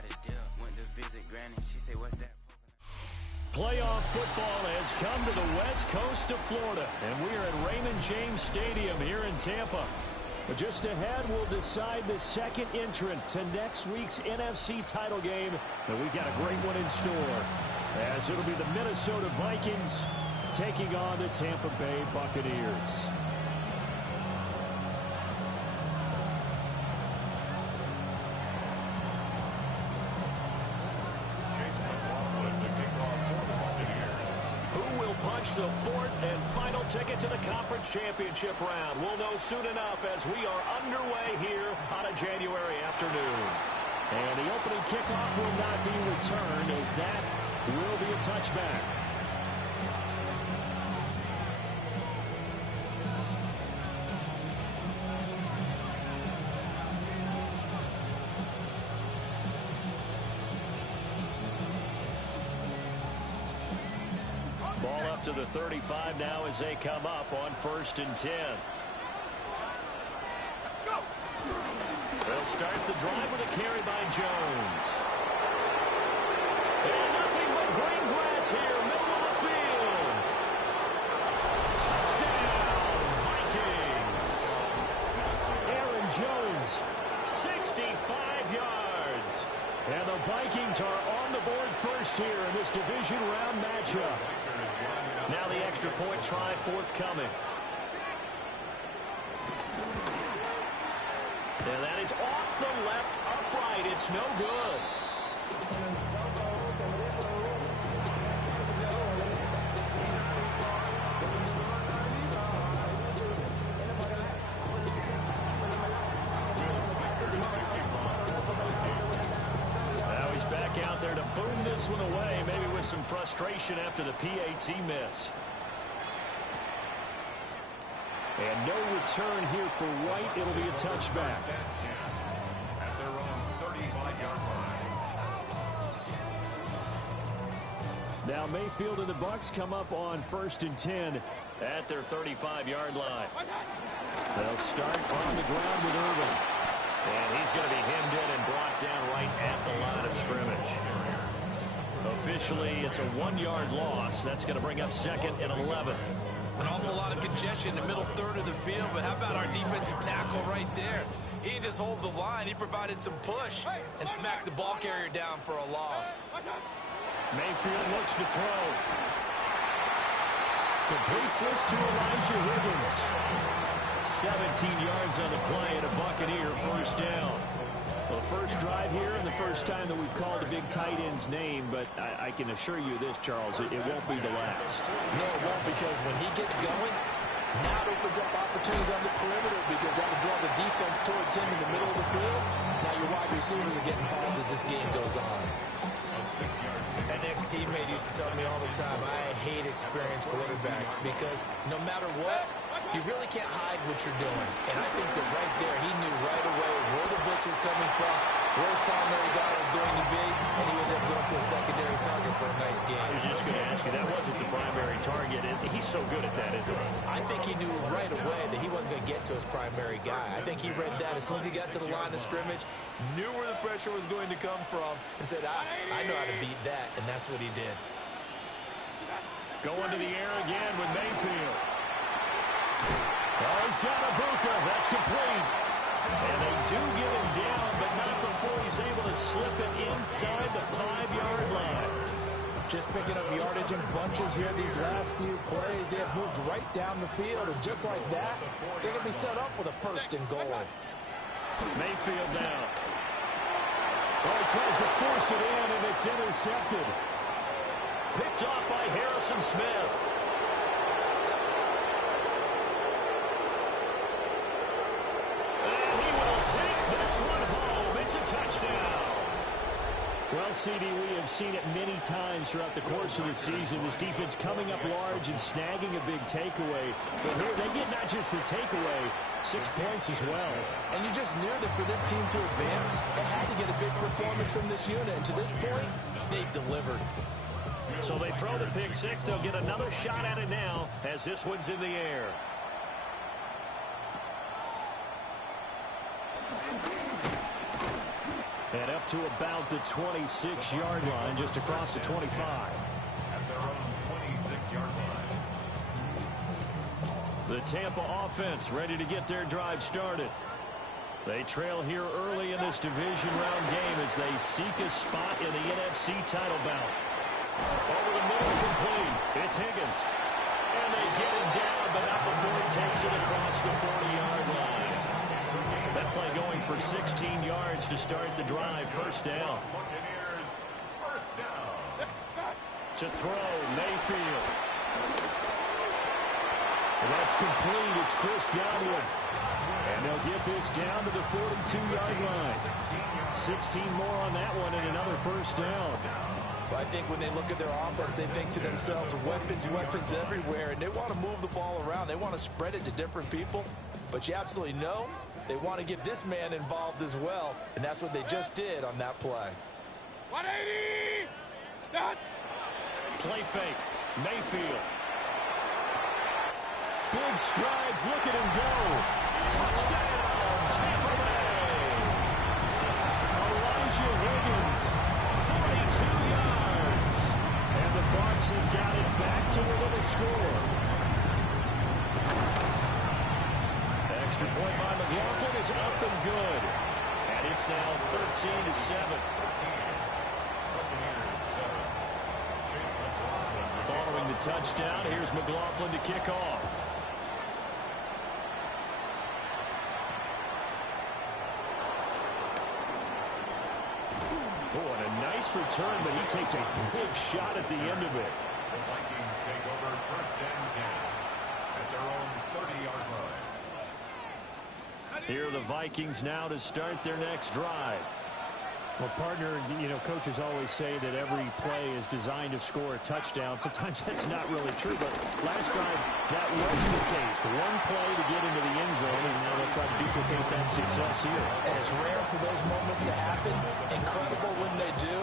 by the dip. Went to visit Granny. She say, what's that? Playoff football has come to the west coast of Florida, and we are at Raymond James Stadium here in Tampa. But just ahead, we'll decide the second entrant to next week's NFC title game, and we've got a great one in store, as it'll be the Minnesota Vikings taking on the Tampa Bay Buccaneers. The fourth and final ticket to the conference championship round. We'll know soon enough as we are underway here on a January afternoon. And the opening kickoff will not be returned, as that will be a touchback. To the 35 now as they come up on 1st and 10. They'll start the drive with a carry by Jones. And nothing but green grass here, middle of the field. Touchdown, Vikings. Aaron Jones, 65 yards. And the Vikings are on the board first here in this division round matchup. Now the extra point try forthcoming. And that is off the left upright. It's no good. Now he's back out there to boom this one away, maybe with some frustration after the PAT miss. And no return here for White. It'll be a touchback. At their own 35-yard line. Now Mayfield and the Bucs come up on 1st and 10 at their 35-yard line. They'll start on the ground with Irvin. And he's going to be hemmed in and brought down right at the line of scrimmage. Officially, it's a 1-yard loss. That's going to bring up 2nd and 11. An awful lot of congestion in the middle third of the field, but how about our defensive tackle right there? He didn't just hold the line. He provided some push and smacked the ball carrier down for a loss. Mayfield looks to throw. Completes this to Elijah Higgins. 17 yards on the play and a Buccaneer first down. Well, the first drive here and the first time that we've called a big tight end's name, but I can assure you this, Charles, it won't be the last. No, it won't, because when he gets going, now it opens up opportunities on the perimeter, because that will draw the defense towards him in the middle of the field. Now your wide receivers are getting called as this game goes on. An ex-teammate used to tell me all the time, I hate experienced quarterbacks, because no matter what, you really can't hide what you're doing. And I think that right there, he knew right away where the blitz was coming from, where his primary guy was going to be, and he ended up going to a secondary target for a nice game. I was just going to ask you, that wasn't the primary target, and he's so good at that, isn't he? I think he knew right away that he wasn't going to get to his primary guy. I think he read that as soon as he got to the line of scrimmage, knew where the pressure was going to come from, and said, I know how to beat that, and that's what he did. Going to the air again with Mayfield. Oh, he's got Ibuka. That's complete. And they do get him down, but not before he's able to slip it inside the 5-yard line. Just picking up yardage in bunches here these last few plays. They have moved right down the field, and just like that, they're going to be set up with a 1st and goal. Mayfield now. Oh, he tries to force it in, and it's intercepted. Picked off by Harrison Smith. And he will take this one home. It's a touchdown. Well, CD, we have seen it many times throughout the course of the season. This defense coming up large and snagging a big takeaway. But here they get not just the takeaway, 6 points as well. And you just knew that for this team to advance, it had to get a big performance from this unit. And to this point, they've delivered. So they throw the pick six. They'll get another shot at it now as this one's in the air. And up to about the 26-yard line, just across the 25. At their own 26-yard line. The Tampa offense ready to get their drive started. They trail here early in this division round game as they seek a spot in the NFC title bout. Over the middle, complete. It's Higgins. And they get it down, but not before he takes it across the 40-yard line. That play going for 16 yards to start the drive. First down. Buccaneers, first down. To throw, Mayfield. That's complete. It's Chris Godwin. And they'll get this down to the 42-yard line. 16 more on that one and another first down. Well, I think when they look at their offense, they think to themselves, weapons everywhere, and they want to move the ball around. They want to spread it to different people. But you absolutely know they want to get this man involved as well, and that's what they just did on that play. 180! Stop! Play fake. Mayfield. Big strides. Look at him go. Touchdown, Tampa Bay. Elijah Higgins, 42 yards. And the Bucs have got it back to within a score. Extra point by McLaughlin is up and good. And it's now 13-7. Following the touchdown, here's McLaughlin to kick off. Oh, and a nice return, but he takes a big shot at the end of it. The Vikings take over first and 10 at their own 30-yard line. Here are the Vikings now to start their next drive. Well, partner, you know, coaches always say that every play is designed to score a touchdown. Sometimes that's not really true, but last drive, that was the case. One play to get into the end zone, and now they'll try to duplicate that success here. And it's rare for those moments to happen. Incredible when they do.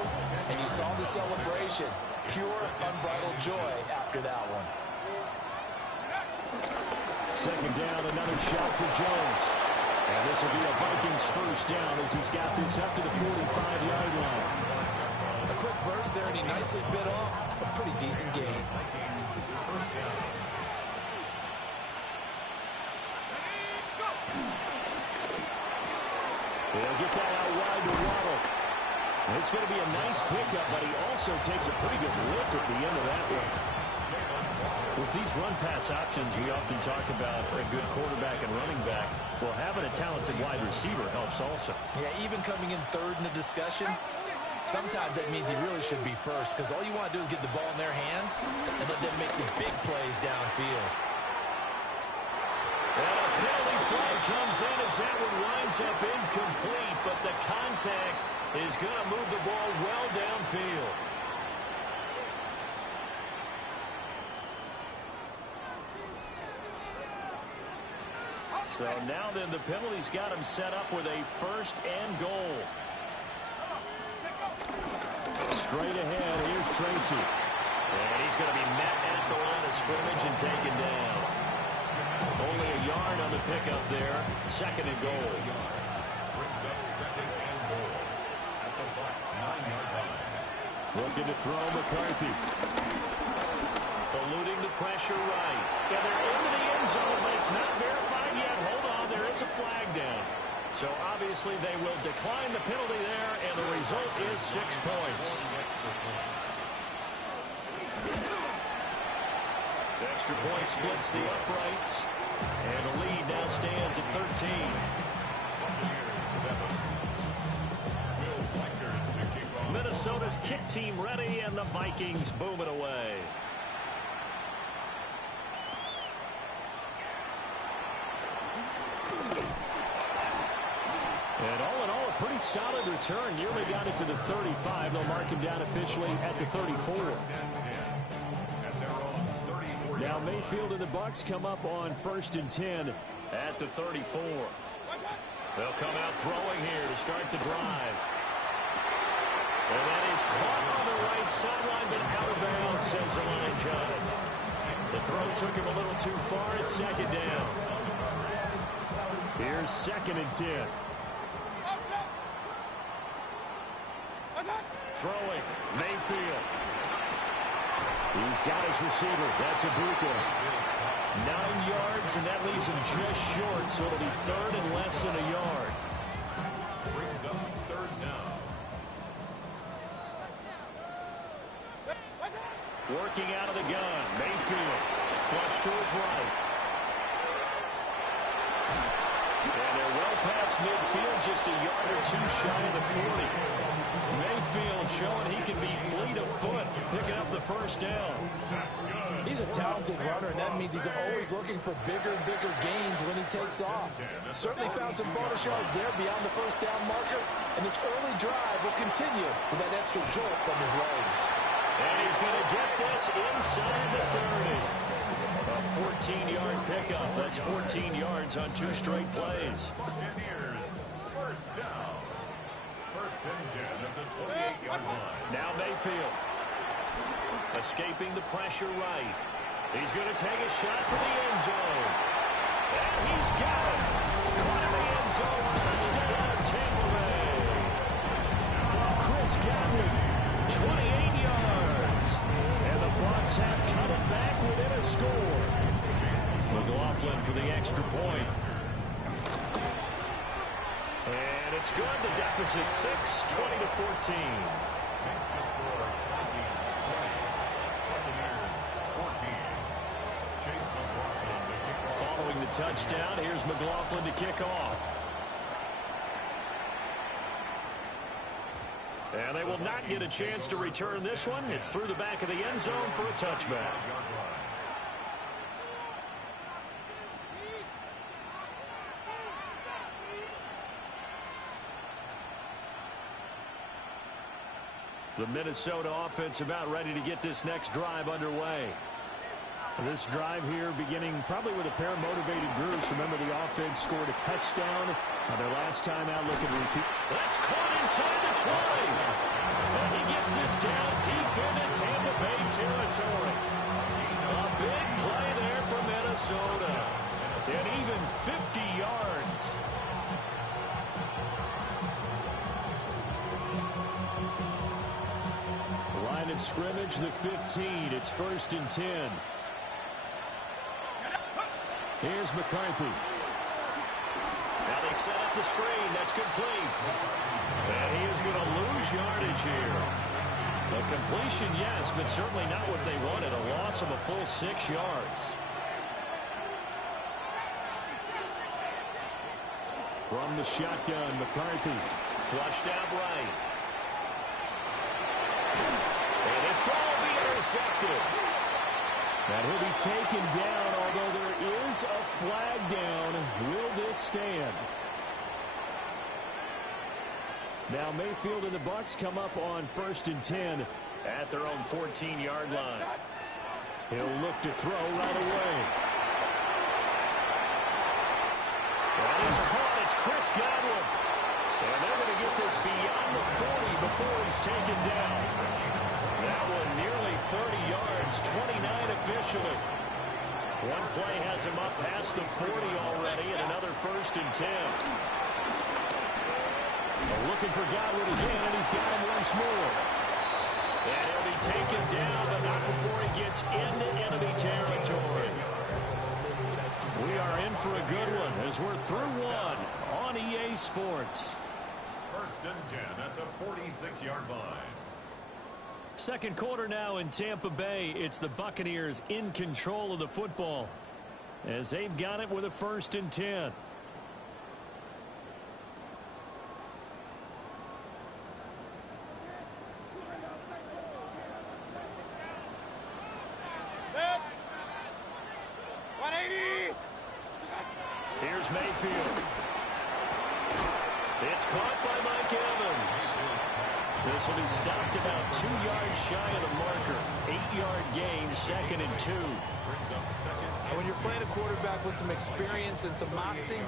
And you saw the celebration. Pure, unbridled joy after that one. Second down, another shot for Jones. And this will be a Vikings first down as he's got this up to the 45-yard line. A quick burst there, and he nicely bit off a pretty decent gain. They'll get that out wide to Waddle. It's going to be a nice pickup, but he also takes a pretty good lift at the end of that one. With these run-pass options, we often talk about a good quarterback and running back. Well, having a talented wide receiver helps also. Yeah, even coming in third in the discussion, sometimes that means he really should be first, because all you want to do is get the ball in their hands and let them make the big plays downfield. And a penalty flag comes in as that one winds up incomplete, but the contact is going to move the ball well downfield. So now then the penalty's got him set up with a first and goal. Straight ahead, here's Tracy. And he's going to be met at the line of scrimmage and taken down. Only a yard on the pickup there. Second and goal. Brings up second and goal at the Bucs 9-yard line. Looking to throw McCarthy. Eluding the pressure right. Yeah, they're into the end zone, but it's not verified yet. Hold on, there is a flag down. So obviously they will decline the penalty there, and the result is 6 points. The extra point splits the uprights, and the lead now stands at 13. Minnesota's kick team ready, and the Vikings boom it away. And all in all, a pretty solid return. Nearly got it to the 35. They'll mark him down officially at the 34. Now Mayfield and the Bucs come up on 1st and 10 at the 34. They'll come out throwing here to start the drive. And that is caught on the right sideline, but out of bounds, says the line judge. The throw took him a little too far. It's second down. Here's 2nd and 10. Throwing, Mayfield. He's got his receiver. That's Ibuka. 9 yards, and that leaves him just short, so it'll be third and less than a yard. Brings up third down. Working out of the gun, Mayfield. Flush to his right. And they're well past midfield, just a yard or two shy of the 40. Mayfield showing he can be fleet of foot, picking up the first down. He's a talented runner, and that means he's always looking for bigger and bigger gains when he takes off. Certainly found some bonus yards there beyond the first down marker, and his early drive will continue with that extra jolt from his legs. And he's going to get this inside the 30. A 14-yard pickup. That's 14 yards on 2 straight plays. Buccaneers, first down. First and 10 at the 28-yard line. Now Mayfield. Escaping the pressure right. He's going to take a shot for the end zone. And he's got it. Caught in the end zone. Touchdown, Tampa Bay. Chris Godwin, 28 yards. And the Bucs have cut it back within a score. McLaughlin for the extra point. And it's good. The deficit 6, 20-14. Makes the score Vikings 20, Buccaneers 14. Chase McLaughlin to kick off. Following the touchdown, here's McLaughlin to kick off. And they will not get a chance to return this one. It's through the back of the end zone for a touchback. The Minnesota offense about ready to get this next drive underway. This drive here beginning probably with a pair of motivated groups. Remember, the offense scored a touchdown on their last time out. Looking to repeat. That's caught inside the 20. And he gets this down deep into Tampa Bay territory. A big play there for Minnesota. And even 50 yards. Line of scrimmage, the 15. It's 1st and 10. Here's McCarthy. Now they set up the screen. That's complete. And he is going to lose yardage here. A completion, yes, but certainly not what they wanted. A loss of a full 6 yards. From the shotgun, McCarthy. Flushed out right. And this ball will be intercepted. And he'll be taken down, although there is a flag down. Will this stand? Now Mayfield and the Bucs come up on 1st and 10 at their own 14-yard line. He'll look to throw right away. That is caught. It's Chris Godwin. And they're going to get this beyond the 40 before he's taken down. That one nearly 30 yards, 29 officially. One play has him up past the 40 already, and another 1st and 10. Looking for Godwin again, and he's got him once more. And he'll be taken down, but not before he gets into enemy territory. We are in for a good one as we're through one on EA Sports. 1st and 10 at the 46-yard line. Second quarter now in Tampa Bay. It's the Buccaneers in control of the football as they've got it with a 1st and 10. Here's Mayfield. It's caught by Mike Evans. This will be stopped about 2 yards shy of the marker. 8-yard gain, 2nd and 2. And when you're playing a quarterback with some experience and some moxie,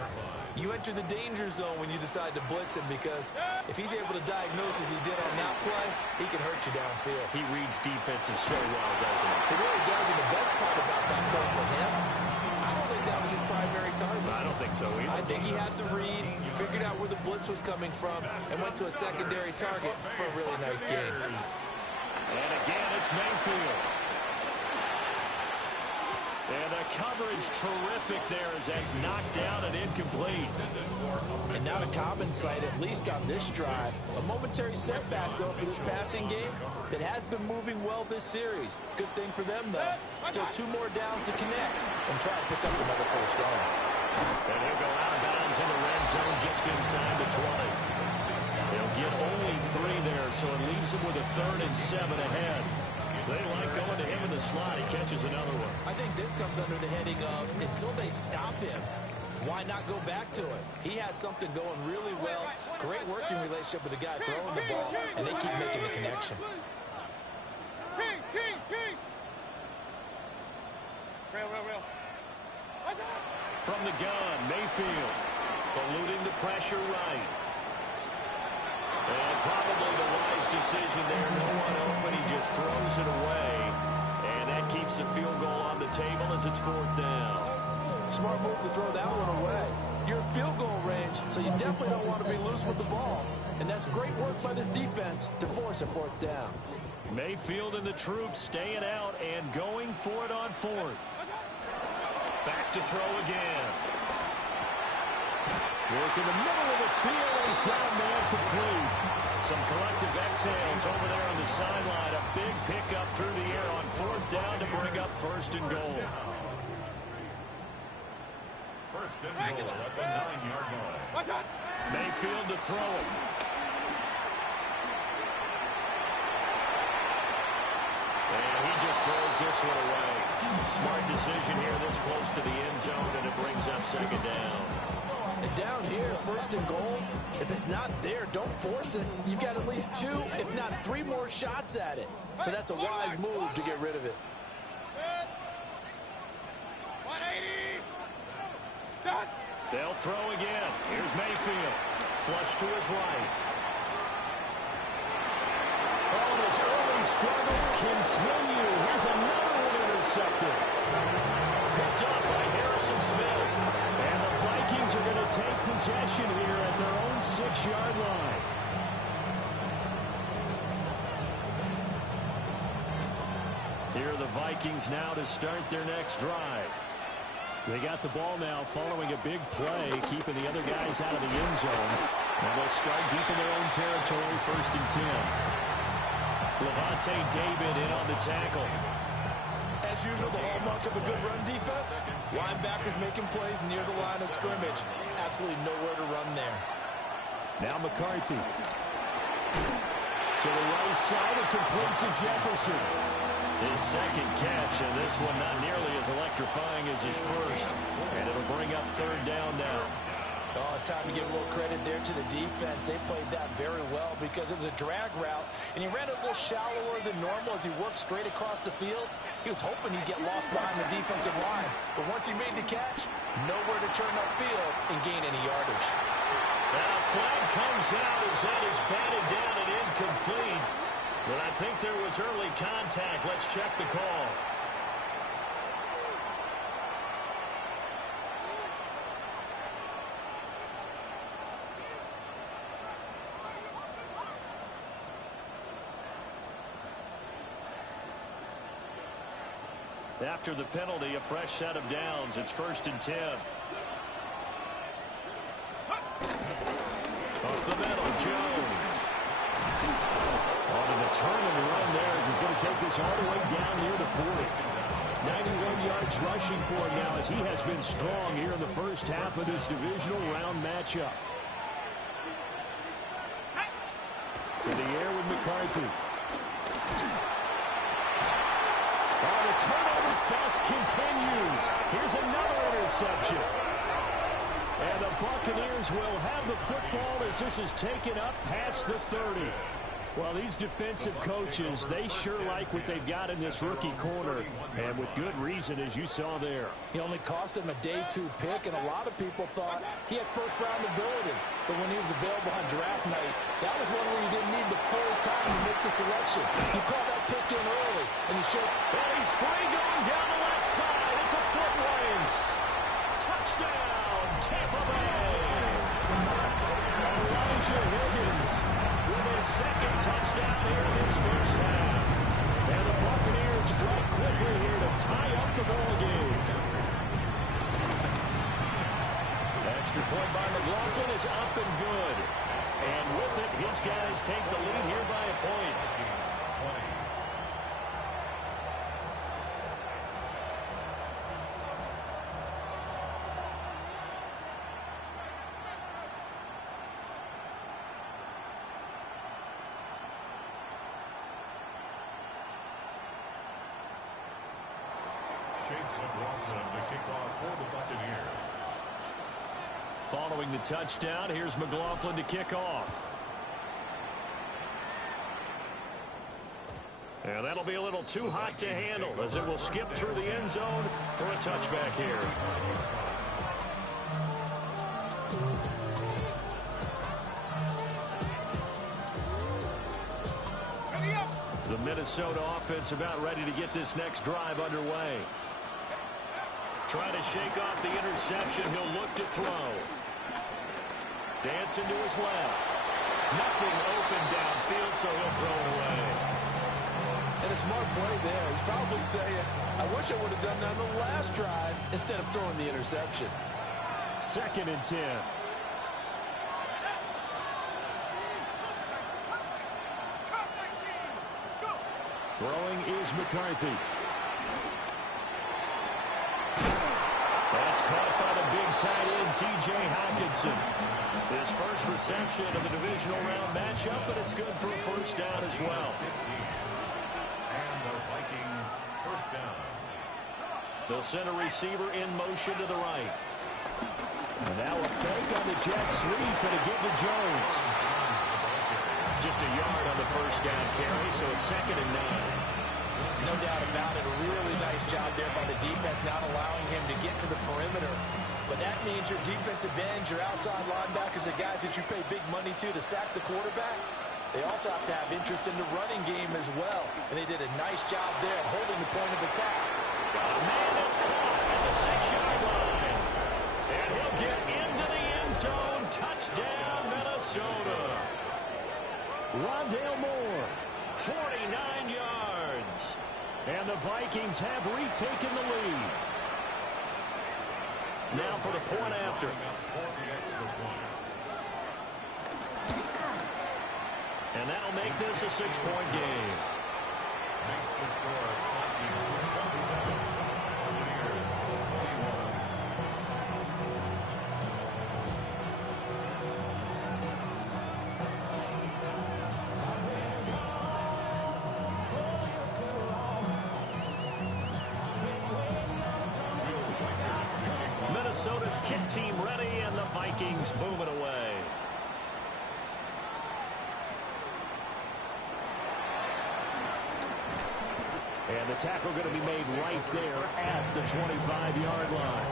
you enter the danger zone when you decide to blitz him, because if he's able to diagnose as he did on that play, he can hurt you downfield. He reads defenses so well, doesn't he? He really does, and the best part about that play for him, I don't think that was his primary target. I don't think so either. I think he had the read, figured out where the blitz was coming from, and went to a secondary target for a really nice game. And again, it's Mayfield. And the coverage terrific there as that's knocked down and incomplete. And not a common sight, at least on this drive. A momentary setback, though, for this passing game that has been moving well this series. Good thing for them, though. Still 2 more downs to connect and try to pick up another first down. And he'll go out of bounds in the red zone just inside the 20. They'll get only 3 there, so it leaves him with a 3rd and 7 ahead. They like going to him in the slot. He catches another one. I think this comes under the heading of until they stop him, why not go back to it? He has something going really well. Great working relationship with the guy throwing the ball, and they keep making the connection. King. Real. From the gun, Mayfield eluding the pressure right. And probably the wise decision there. No one open. He just throws it away. And that keeps the field goal on the table as it's 4th down. Smart move to throw that one away. You're in field goal range, so you definitely don't want to be loose with the ball. And that's great work by this defense to force a 4th down. Mayfield and the troops staying out and going for it on 4th. Back to throw again. Work in the middle of the field, and he's got a man complete. Some collective exhales over there on the sideline. A big pickup through the air on 4th down to bring up 1st and goal. 1st and goal at the 9-yard line. Mayfield to throw it. And he just throws this one away. Smart decision here this close to the end zone, and it brings up 2nd down. And down here, 1st and goal, if it's not there, don't force it. You've got at least 2, if not 3 more shots at it. So that's a wise move to get rid of it. 180. They'll throw again. Here's Mayfield. Flush to his right. Oh, and his early struggles continue. Here's another one intercepted. Picked up by Harrison Smith. And the Vikings are going to take possession here at their own 6-yard line. Here are the Vikings now to start their next drive. They got the ball now following a big play, keeping the other guys out of the end zone. And they'll start deep in their own territory, 1st and 10. Levante David in on the tackle. As usual, the hallmark of a good run defense, linebackers making plays near the line of scrimmage. Absolutely nowhere to run there. Now McCarthy. To the right side and complete to Jefferson. His 2nd catch, and this one not nearly as electrifying as his 1st. And it'll bring up 3rd down now. Oh, it's time to give a little credit there to the defense. They played that very well because it was a drag route, and he ran a little shallower than normal as he worked straight across the field. He was hoping he'd get lost behind the defensive line, but once he made the catch, nowhere to turn upfield and gain any yardage. Now a flag comes out as that is batted down and incomplete. But I think there was early contact. Let's check the call. After the penalty, a fresh set of downs. It's 1st and 10. Off the middle, Jones. On the turn and run there as he's going to take this all the way down near the 40. 91 yards rushing for him now as he has been strong here in the first half of this divisional round matchup. To the air with McCarthy. Oh, the turnover fest continues. Here's another interception. And the Buccaneers will have the football as this is taken up past the 30. Well, these defensive coaches, they sure like what they've got in this rookie corner, and with good reason, as you saw there. He only cost him a day 2 pick, and a lot of people thought he had first-round ability. But when he was available on draft night, that was one where you didn't need the full time to make the selection. You called that pick in early, and he showed. And he's free going down the left side. It's a foot race. Touchdown. extra point by McLaughlin is up and good. And with it, his guys take the lead here by a point. Chase McLaughlin to kick off for the Buccaneers. Following the touchdown, here's McLaughlin to kick off. And that'll be a little too hot to handle as it will skip through the end zone for a touchback here. The Minnesota offense about ready to get this next drive underway. Trying to shake off the interception. He'll look to throw. Dancing to his left. Nothing open downfield, so he'll throw it away. And a smart play there. He's probably saying, I wish I would have done that on the last drive instead of throwing the interception. 2nd and 10. Throwing is McCarthy. That's caught by the big tight end, T.J. Hockenson. His first reception of the divisional round matchup, but it's good for a first down as well. And the Vikings first down. They'll send a receiver in motion to the right. And now a fake on the jet sweep, and a give to Jones. Just a yard on the first down carry, so it's 2nd and 9. No doubt about it. A really nice job there by the defense, not allowing him to get to the perimeter. But that means your defensive ends, your outside linebackers, the guys that you pay big money to sack the quarterback, they also have to have interest in the running game as well. And they did a nice job there holding the point of attack. Got a man that's caught at the 6-yard line. And he'll get into the end zone. Touchdown, Minnesota. Rondale Moore, 49 yards. And the Vikings have retaken the lead. Now for the point after. And that'll make this a 6-point game. Makes the score 27. Buccaneers 21. Minnesota's kick team ready, and the Vikings boom it away. And the tackle going to be made right there at the 25-yard line.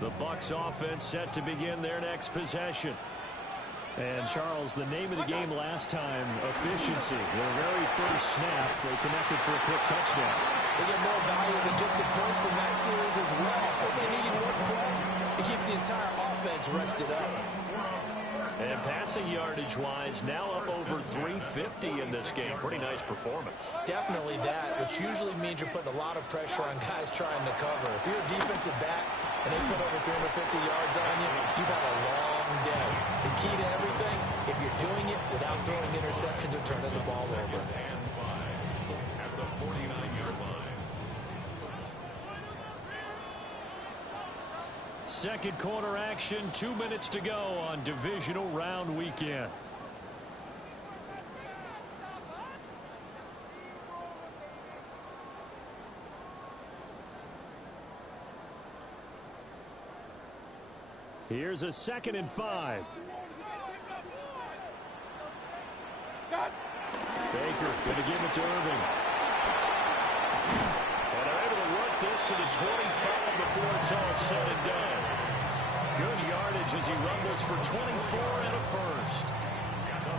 The Bucs offense set to begin their next possession. And, Charles, the name of the game last time, efficiency. Their very first snap, they connected for a quick touchdown. They get more value than just the points from that series as well. Only needing one play, it keeps the entire offense rested up. And passing yardage-wise, now up over 350 in this game. Pretty nice performance. Definitely that, which usually means you're putting a lot of pressure on guys trying to cover. If you're a defensive back and they put over 350 yards on you, you've had a long day. The key to everything, if you're doing it without throwing interceptions or turning the ball over. At the 49-yard line. Second quarter action, 2 minutes to go on divisional round weekend. Here's a 2nd and 5. Baker going to give it to Irving. And they're able to work this to the 25 before it's all said and done. Good yardage as he rumbles for 24 and a first.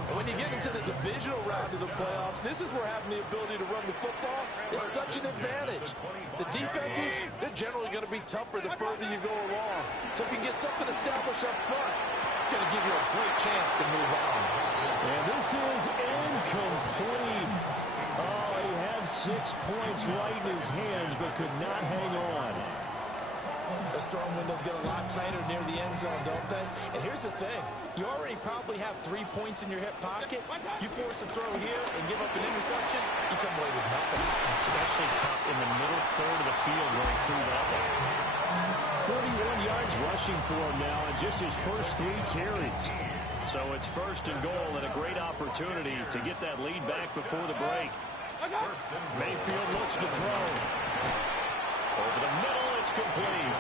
And when you get into the divisional round of the playoffs, this is where having the ability to run the football is such an advantage. The defenses, they're generally going to be tougher the further you go along. So if you can get something established up front, it's going to give you a great chance to move on. And this is incomplete. Oh, he 6 points right in his hands, but could not hang on. Those throwing windows get a lot tighter near the end zone, don't they? And here's the thing. You already probably have 3 points in your hip pocket. You force a throw here and give up an interception, you come away with nothing. Especially tough in the middle third of the field going through that one. 41 yards rushing for him now in just his first 3 carries. So it's first and goal and a great opportunity to get that lead back before the break. Mayfield looks to throw. Over the middle, it's complete.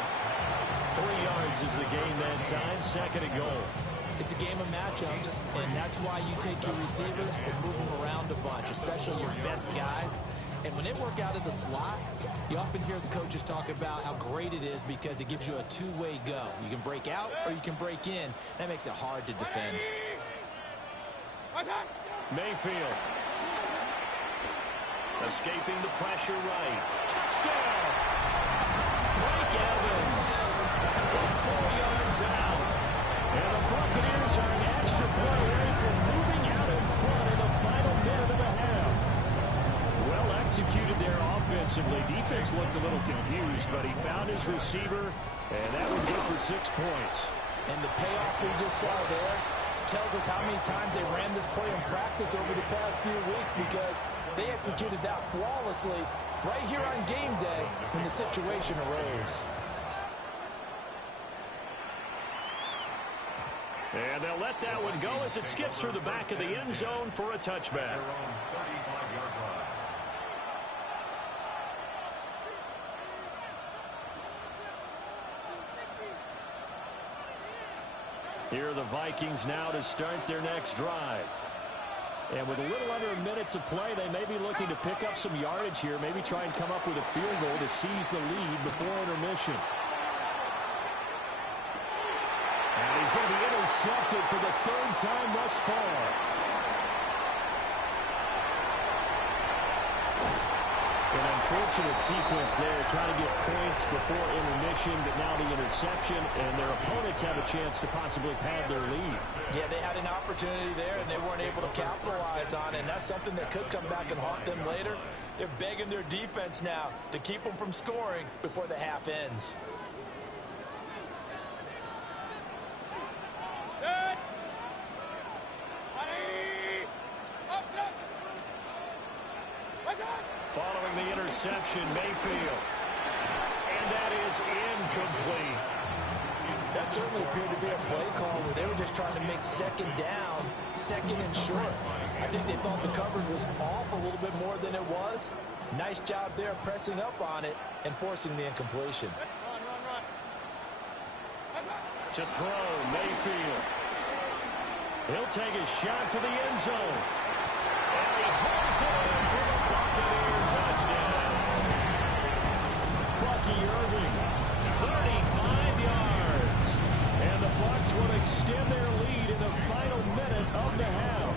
3 yards is the gain that time, second and goal. It's a game of matchups, and that's why you take your receivers and move them around a bunch, especially your best guys. And when they work out of the slot, you often hear the coaches talk about how great it is because it gives you a two-way go. You can break out or you can break in. That makes it hard to defend. Mayfield. Escaping the pressure right. Touchdown! Mike Evans from 4 yards out. And the Buccaneers are an extra point away from moving out in front in the final minute of the half. Well executed there offensively. Defense looked a little confused, but he found his receiver, and that would go for 6 points. And the payoff we just saw there tells us how many times they ran this play in practice over the past few weeks because they executed that flawlessly right here on game day when the situation arose. And they'll let that one go as it skips through the back of the end zone for a touchback. Here are the Vikings now to start their next drive. And with a little under a minute to play, they may be looking to pick up some yardage here, maybe try and come up with a field goal to seize the lead before intermission. And he's going to be intercepted for the 3rd time thus far. An unfortunate sequence there, trying to get points before intermission, but now the interception, and their opponents have a chance to possibly pad their lead. Yeah, they had an opportunity there, and they weren't able to capitalize on it, and that's something that could come back and haunt them later. They're begging their defense now to keep them from scoring before the half ends. Following the interception, Mayfield. And that is incomplete. That certainly appeared to be a play call where they were just trying to make second down, second and short. I think they thought the coverage was off a little bit more than it was. Nice job there pressing up on it and forcing the incompletion. To throw, Mayfield. He'll take a shot for the end zone. And he holds it in for the Buccaneer touchdown. Bucky Irving, 35 yards. And the Bucs will extend their lead in the final minute of the half.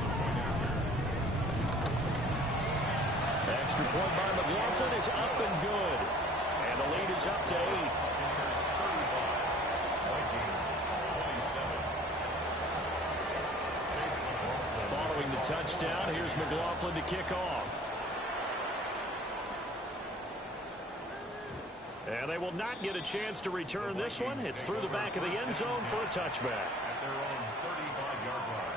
Extra point by McLaughlin is up and good. And the lead is up to 8. Following the touchdown, here's McLaughlin to kick off. And they will not get a chance to return this one. It's through the back of the end zone for a touchback. At their own 35-yard line.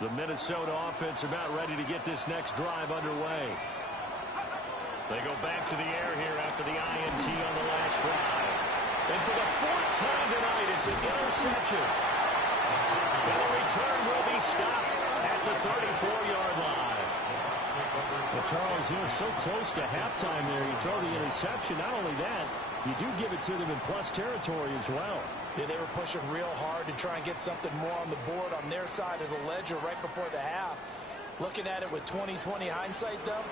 The Minnesota offense about ready to get this next drive underway. They go back to the air here after the INT on the last drive. And for the 4th time tonight, it's an interception. And the return will be stopped at the 34-yard line. Well, Charles, so close to halftime there. You throw the interception. Not only that, you do give it to them in plus territory as well. Yeah, they were pushing real hard to try and get something more on the board on their side of the ledger right before the half. Looking at it with 20/20 hindsight, though,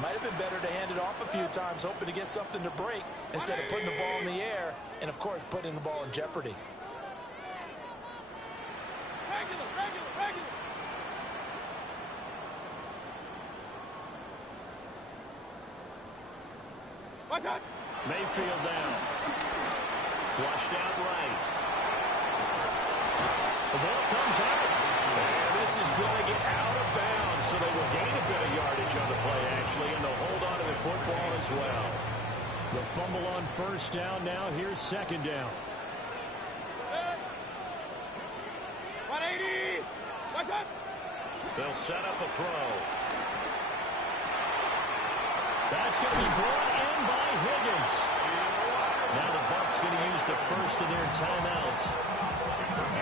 might have been better to hand it off a few times, hoping to get something to break instead of putting the ball in the air and, of course, putting the ball in jeopardy. Regular. Mayfield down. Flushed out right. The ball comes out. And this is going to get out of bounds, so they will gain a bit of yardage on the play, actually, and they'll hold on to the football as well. The fumble on first down now. Here's second down. 180. What's up? They'll set up a throw. That's going to be brought in by Higgins. Now the Bucs going to use the first of their timeouts,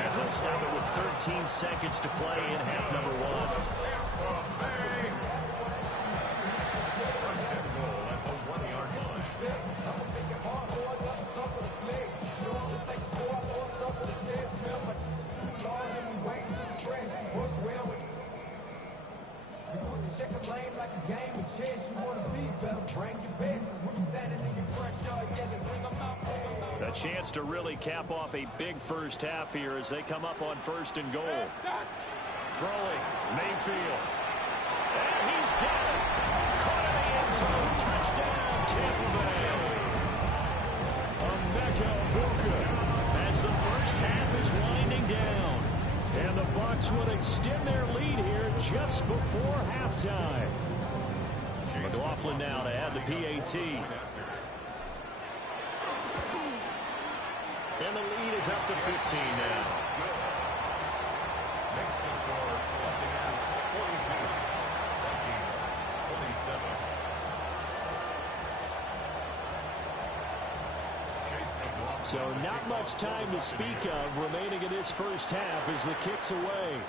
as they'll stop it with 13 seconds to play in half number one. First and goal at the 1-yard line. Check a lane like a game of chess. You want to be better, bring your best. When you standing in your front yard, yelling, bring them out. A chance to really cap off a big first half here as they come up on first and goal. Throwing, Mayfield. And he's got it. Caught in the end zone. Touchdown, Tampa Bay. Emeka Buka as the first half is winding down. And the Bucs would extend their lead here just before halftime. McLaughlin now to add the PAT. And the lead is up to 15 now. Next to score, Buccaneers 42, Vikings 27. So not much time to speak of remaining in this first half as the kick's away.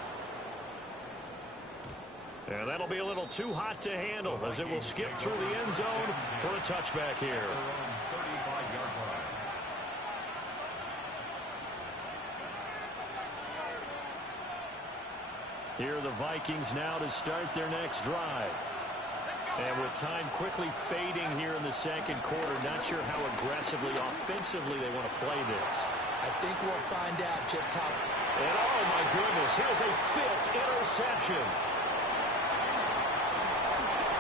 And that'll be a little too hot to handle as it will skip through the end zone for a touchback here. Here are the Vikings now to start their next drive. And with time quickly fading here in the second quarter, not sure how aggressively, offensively they want to play this. I think we'll find out just how. And oh my goodness, here's a fifth interception.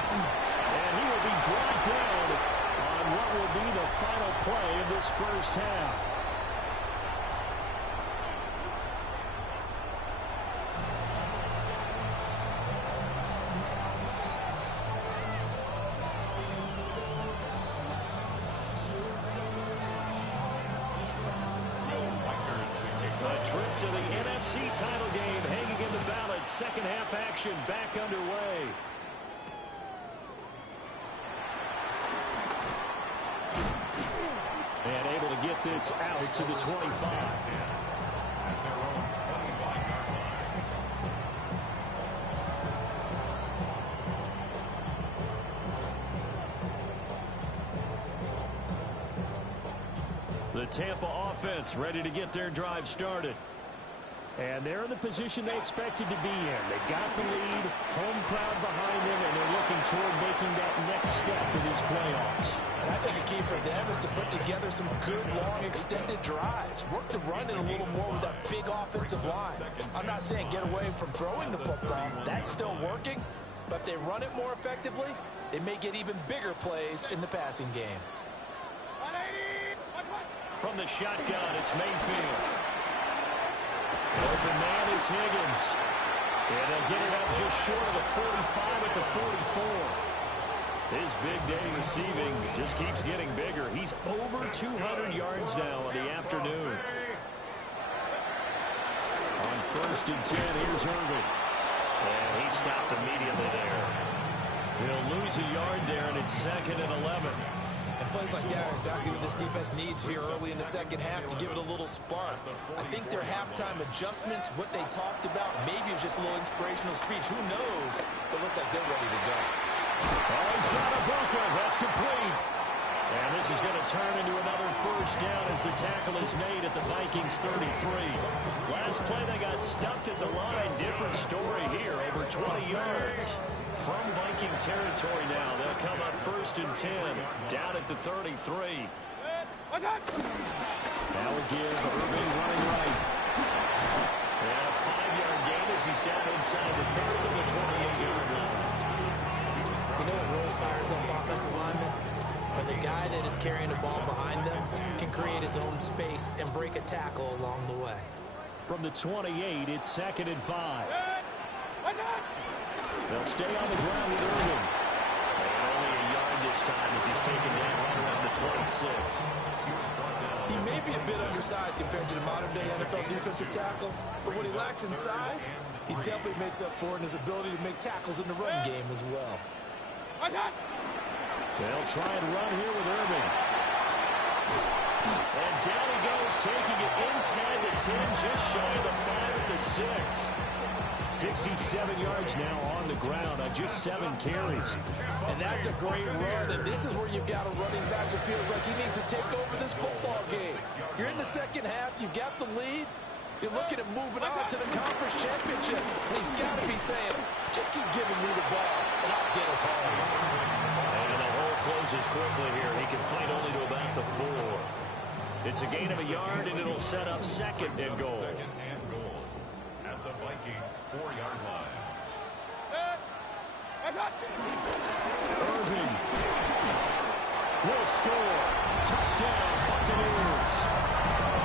And he will be brought down on what will be the final play of this first half. A trip to the NFC title game hanging in the balance. Second half action back underway. And able to get this out to the 25. At their own 25-yard line. The Tampa offense ready to get their drive started. And they're in the position they expected to be in. They've got the lead, home crowd behind them, and they're looking toward making that next step in these playoffs. And I think a key for them is to put together some good, long, extended drives. Work the run in a little more with that big offensive line. I'm not saying get away from throwing the football. That's still working. But if they run it more effectively, they may get even bigger plays in the passing game. 180. From the shotgun, it's Mayfield. Open man is Higgins. And they'll get it up just short of the 45 at the 44. His big day receiving just keeps getting bigger. He's over 200 yards now on the afternoon. On first and 10, here's Irvin. And he stopped immediately there. He'll lose a yard there, and it's second and 11. And plays like that are exactly what this defense needs here early in the second half to give it a little spark. I think their halftime adjustment, what they talked about, maybe it was just a little inspirational speech. Who knows? But it looks like they're ready to go. Oh, he's got a bunker. That's complete. And this is going to turn into another first down as the tackle is made at the Vikings 33. Last play they got stuffed at the line. Different story here, over 20 yards. From Viking territory now, they'll come up first and 10, down at the 33. What's up? That will give Irving running right. And a 5-yard gain as he's down inside the 30 to the 28-yard line. You know what really fires up offensive linemen? A when the guy that is carrying the ball behind them can create his own space and break a tackle along the way. From the 28, it's 2nd and 5. They'll stay on the ground with Irving. And only a yard this time as he's taken down right around the 26. He may be a bit undersized compared to the modern-day NFL defensive tackle, but what he lacks in size, he definitely makes up for in his ability to make tackles in the run game as well. They'll try and run here with Irving. And down he goes, taking it inside the 10, just shy of the 5 at the 6. 67 yards now on the ground on just 7 carries. And that's a great run, and this is where you've got a running back that feels like he needs to take over this football game. You're in the second half, you've got the lead, you're looking at moving on to the conference championship, and he's got to be saying, just keep giving me the ball, and I'll get us home. And the hole closes quickly here. He can fight only to about the 4. It's a gain of a yard, and it'll set up 2nd and goal. At the Vikings 4-yard line. Irving will score. Touchdown, Buccaneers.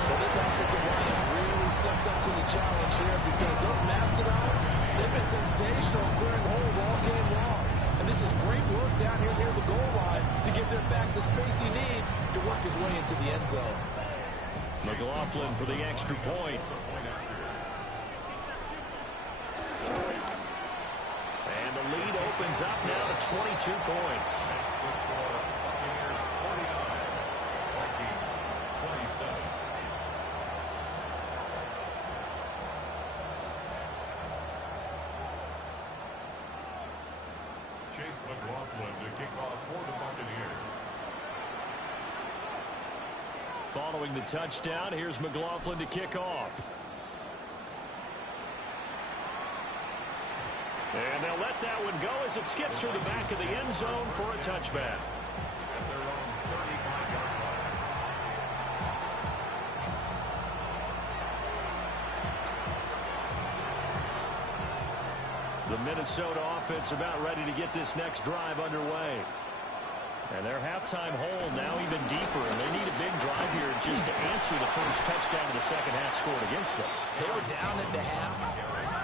Well, this offensive line has really stepped up to the challenge here because those mastodons, they've been sensational clearing holes all game long. And this is great work down here near the goal line to give their back the space he needs to work his way into the end zone. McLaughlin for the extra point. And the lead opens up now to 22 points. Chase McLaughlin to kick off for the Buccaneers. Following the touchdown, here's McLaughlin to kick off. And they'll let that one go as it skips through the back of the end zone for a touchback. At their own 35-yard line. The Minnesota offense about ready to get this next drive underway. And their halftime hole now even deeper, and they need a big drive here just to answer the first touchdown of the second half scored against them. They were down at the half.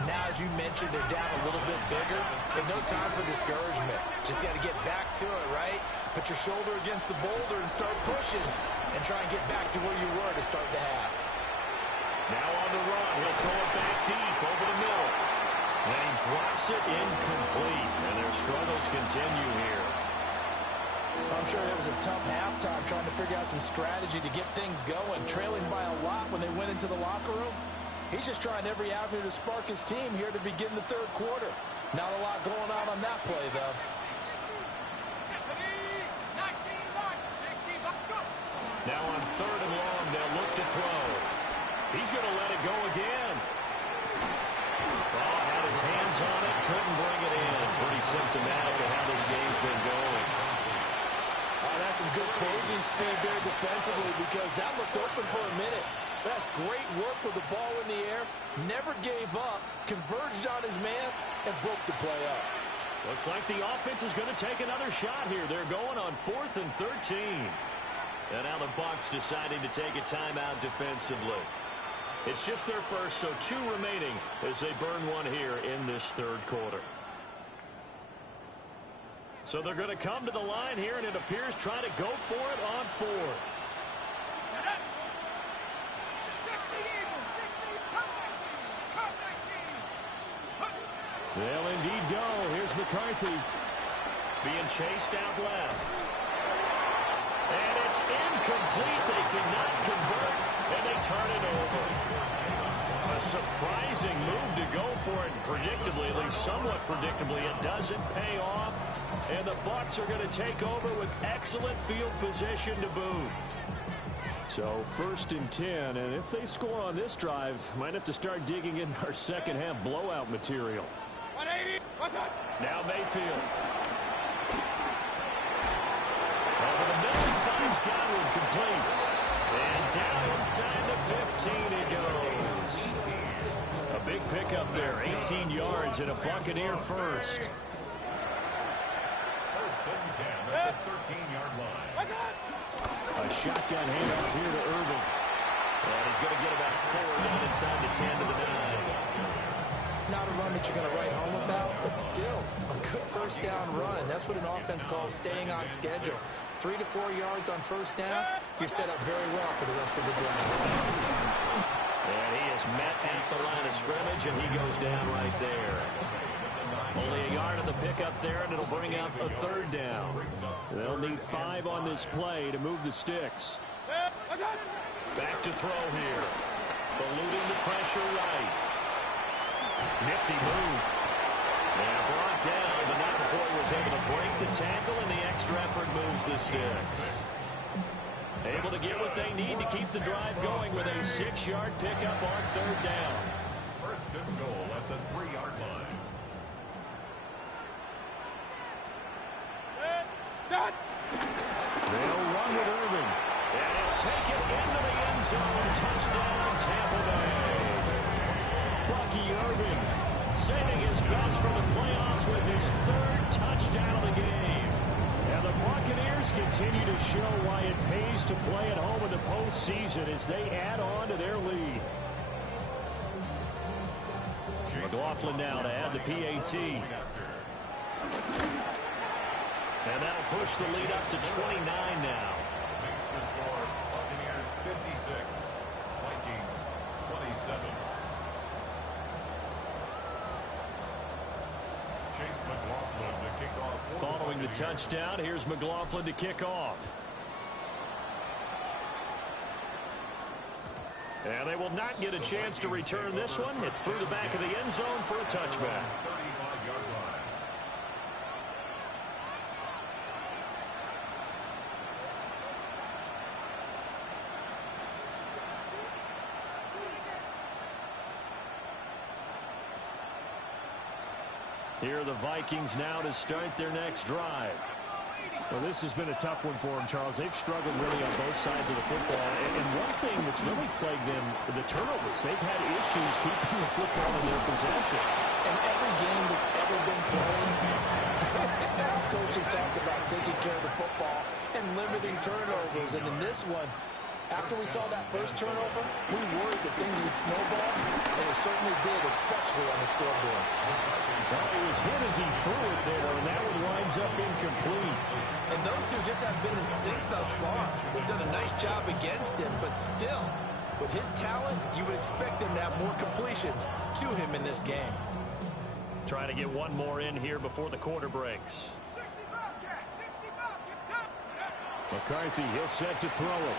Now, as you mentioned, they're down a little bit bigger, but no time for discouragement. Just got to get back to it, right? Put your shoulder against the boulder and start pushing and try and get back to where you were to start the half. Now on the run, he'll throw it back deep over the middle. And he drops it incomplete, and their struggles continue here. I'm sure it was a tough halftime trying to figure out some strategy to get things going, trailing by a lot when they went into the locker room. He's just trying every avenue to spark his team here to begin the third quarter. Not a lot going on that play, though. Now on 3rd and long, they'll look to throw. He's going to let it go again. Oh, had his hands on it, couldn't bring it in. Pretty symptomatic of how this game's been going. Oh, that's some good closing speed there defensively because that looked open for a minute. That's great work with the ball in the air. Never gave up, converged on his man, and broke the play up. Looks like the offense is going to take another shot here. They're going on 4th and 13. And now the Bucs deciding to take a timeout defensively. It's just their first, so 2 remaining as they burn one here in this third quarter. So they're going to come to the line here, and it appears trying to go for it on 4th. They'll indeed go. Here's McCarthy being chased out left. And it's incomplete. They cannot convert, and they turn it over. A surprising move to go for it. Predictably, at least somewhat predictably, it doesn't pay off. And the Bucs are going to take over with excellent field position to boot. So 1st and 10, and if they score on this drive, might have to start digging in our second half blowout material. 180. What's up? Now Mayfield. Over the middle, finds Godwin complete. And down inside the 15 it goes. A big pickup there, 18 yards and a Buccaneer first. 1st and 10. the 13-yard line. A shotgun handoff here to Irving. And he's going to get about 4 down inside the 10 to the 9. Not a run that you're going to write home about, but still a good first down run. That's what an offense calls staying on schedule. 3 to 4 yards on first down, you're set up very well for the rest of the drive. And he is met at the line of scrimmage, and he goes down right there. Only a yard on the pickup there, and it'll bring up a 3rd down. They'll need 5 on this play to move the sticks. Back to throw here. Eluding the pressure right. Nifty move. And brought down, but not before he was able to break the tackle, and the extra effort moves the sticks. Able to get what they need to keep the drive going with a 6-yard pickup on 3rd down. First and goal at the 3-yard line. They'll run with Irving. And he'll take it into the end zone. Touchdown, Tampa Bay. Bucky Irving saving his best for the playoffs with his 3rd touchdown of the game. And the Buccaneers continue to show why it pays to play at home in the postseason as they add on to their lead. McLaughlin now to add the PAT. And that'll push the lead up to 29 now. Makes the score Buccaneers 56, Vikings 27. Chase McLaughlin to kick off. Following the touchdown, here's McLaughlin to kick off. And they will not get a chance to return this one. It's through the back of the end zone for a touchback. 35-yard line. Here are the Vikings now to start their next drive. Well, this has been a tough one for them, Charles. They've struggled really on both sides of the football. And one thing that's really plagued them, the turnovers. They've had issues keeping the football in their possession. In every game that's ever been played, coaches talk about taking care of the football and limiting turnovers. And in this one, after we saw that first turnover, we worried that things would snowball, and it certainly did, especially on the scoreboard. Well, he was hit as he threw it there, and that one winds up incomplete. And those two just haven't been in sync thus far. They've done a nice job against him, but still, with his talent, you would expect him to have more completions to him in this game. Trying to get one more in here before the quarter breaks. McCarthy, he'll set to throw it.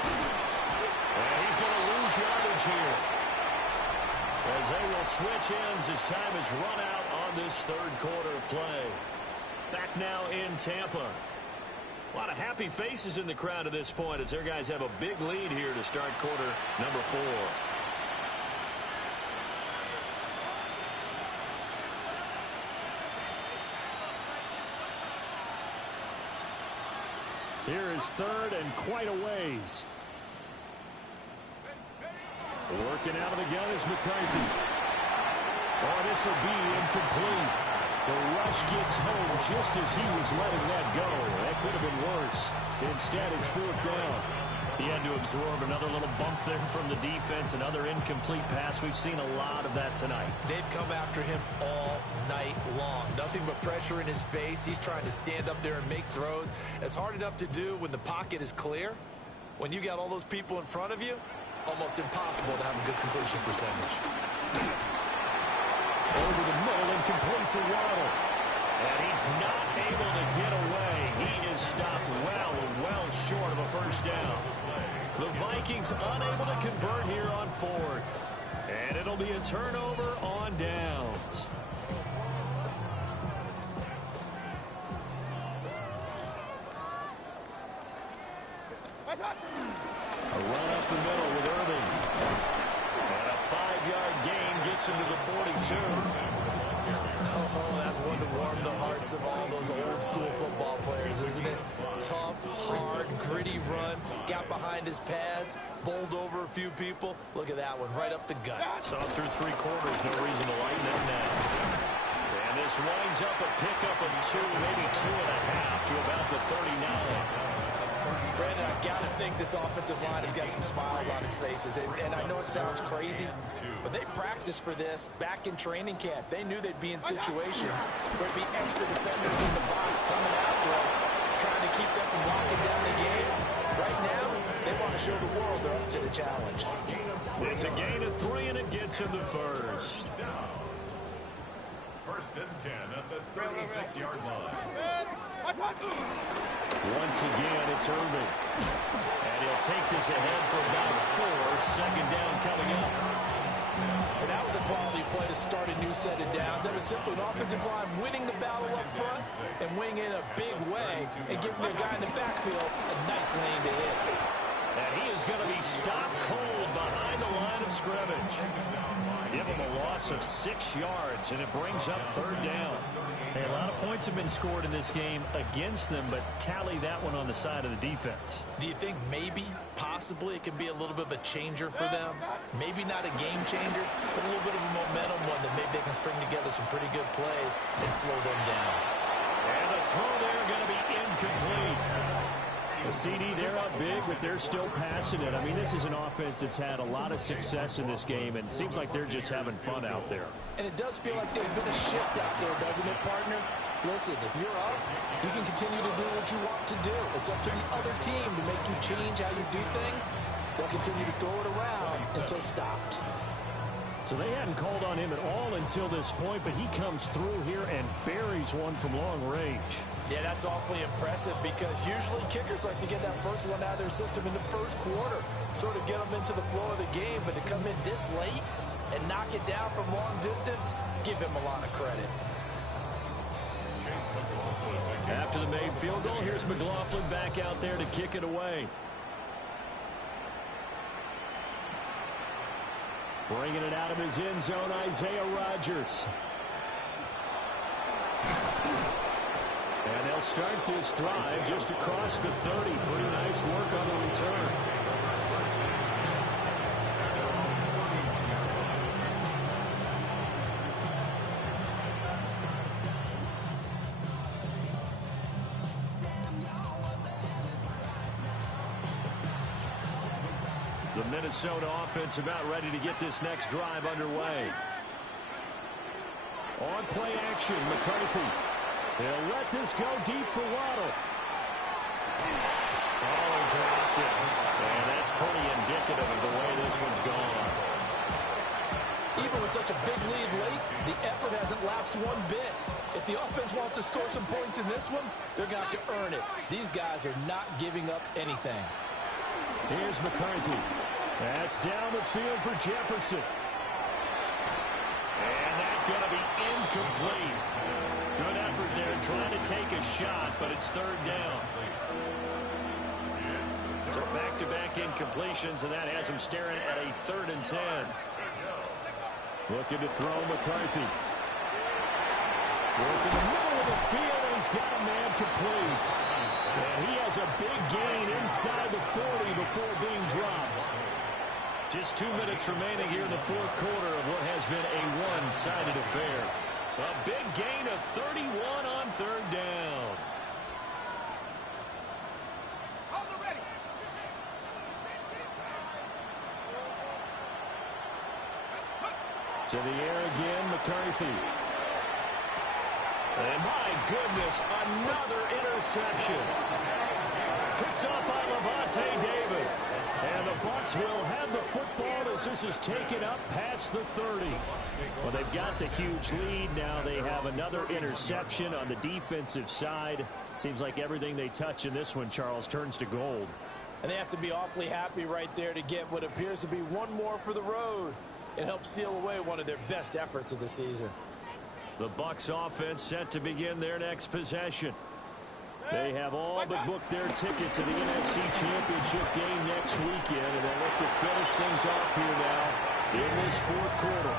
And he's going to lose yardage here, as they will switch ends as time is run out on this 3rd quarter of play. Back now in Tampa. A lot of happy faces in the crowd at this point as their guys have a big lead here to start quarter number 4. Here is 3rd and quite a ways. Working out of the gun is McCarthy. Oh, this will be incomplete. The rush gets home just as he was letting that go. That could have been worse. Instead, it's 4th down. He had to absorb another little bump there from the defense, another incomplete pass. We've seen a lot of that tonight. They've come after him all night long. Nothing but pressure in his face. He's trying to stand up there and make throws. It's hard enough to do when the pocket is clear. When you got all those people in front of you, almost impossible to have a good completion percentage. Over the middle and complete to Waddle. And he's not able to get away. He is stopped well short of a first down. The Vikings unable to convert here on 4th. And it'll be a turnover on downs. A run up the middle with Irving. And a 5-yard gain gets him to the 42. Oh, that's one to warm the hearts of all those old school football players, isn't it? Tough, hard, gritty run, got behind his pads, bowled over a few people. Look at that one, right up the gut. Saw through 3 quarters, no reason to lighten it now. And this winds up a pickup of 2, maybe 2.5 to about the Brandon, I got to think this offensive line has got some smiles on its faces. And I know it sounds crazy, but they practiced for this back in training camp. They knew they'd be in situations where it'd be extra defenders in the box coming after them, trying to keep them from locking down the game. Right now, they want to show the world they're up to the challenge. It's a gain of 3, and it gets him the first. First and 10 at the 36-yard line. Once again, it's Irvin. And he'll take this ahead for about 4. Second down coming up. And that was a quality play to start a new set of downs. That was simply an offensive line winning the battle up front and winning in a big way and giving their guy in the backfield a nice lane to hit. And he is going to be stopped cold behind the line of scrimmage. Give him a loss of 6 yards, and it brings up third down. Hey, a lot of points have been scored in this game against them, but tally that one on the side of the defense. Do you think maybe, possibly, it can be a little bit of a changer for them? Maybe not a game changer, but a little bit of a momentum one that maybe they can string together some pretty good plays and slow them down. And the throw there going to be incomplete. The CD, they're up big, but they're still passing it. I mean, this is an offense that's had a lot of success in this game, and it seems like they're just having fun out there. And it does feel like there's been a shift out there, doesn't it, partner? Listen, if you're up, you can continue to do what you want to do. It's up to the other team to make you change how you do things. They'll continue to throw it around until stopped. So they hadn't called on him at all until this point, but he comes through here and buries one from long range. Yeah, that's awfully impressive because usually kickers like to get that first one out of their system in the first quarter, sort of get them into the flow of the game, but to come in this late and knock it down from long distance, give him a lot of credit. After the made field goal, here's McLaughlin back out there to kick it away. Bringing it out of his end zone, Isaiah Rodgers. And they'll start this drive just across the 30. Pretty nice work on the return. The Minnesota offense about ready to get this next drive underway. On play action, McCarthy. They'll let this go deep for Waddle. Oh, dropped it. And that's pretty indicative of the way this one's gone. Even with such a big lead late, the effort hasn't lapsed one bit. If the offense wants to score some points in this one, they're going to have to earn it. These guys are not giving up anything. Here's McCarthy. That's down the field for Jefferson. And that's going to be incomplete. Good effort there trying to take a shot, but it's third down. So back-to-back incompletions, and that has him staring at a 3rd and 10. Looking to throw McCarthy. Work in the middle of the field, and he's got a man complete. And he has a big gain inside the 40 before being dropped. Just 2 minutes remaining here in the 4th quarter of what has been a one-sided affair. A big gain of 31 on 3rd down. To the air again, McCarthy. And my goodness, another interception. Picked up by Levante David. And the Bucs will have the football as this is taken up past the 30. Well, they've got the huge lead. Now they have another interception on the defensive side. Seems like everything they touch in this one, Charles, turns to gold. And they have to be awfully happy right there to get what appears to be one more for the road. It helps seal away one of their best efforts of the season. The Bucs offense set to begin their next possession. They have all but booked their ticket to the NFC Championship game next weekend, and they look to finish things off here now in this 4th quarter.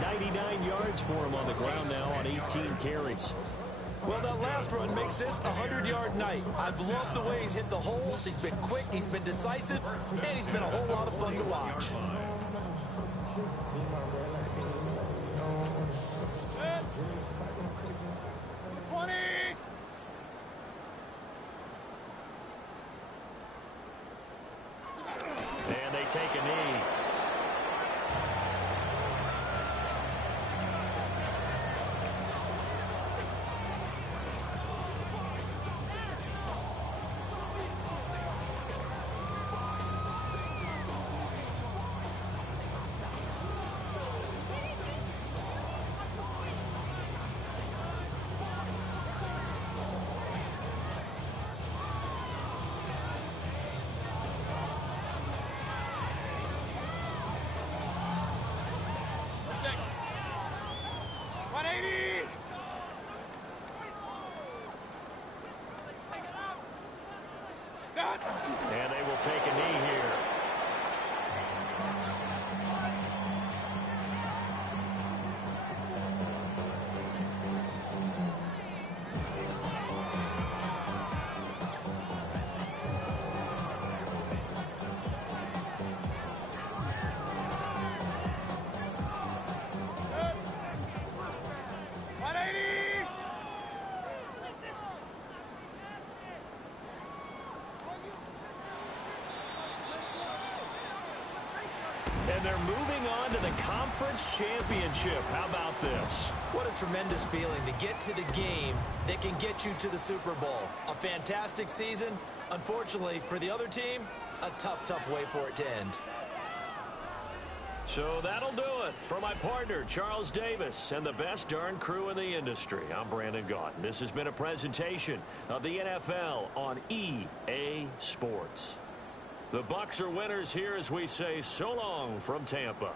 99 yards for him on the ground now on 18 carries. Well, that last run makes this a 100-yard night. I've loved the way he's hit the holes. He's been quick, he's been decisive, and he's been a whole lot of fun to watch. take a knee. And they will take a knee here. And they're moving on to the conference championship. How about this? What a tremendous feeling to get to the game that can get you to the Super Bowl. A fantastic season. Unfortunately, for the other team, a tough, tough way for it to end. So that'll do it. For my partner, Charles Davis, and the best darn crew in the industry, I'm Brandon Gaudin. This has been a presentation of the NFL on EA Sports. The Bucs are winners here as we say so long from Tampa.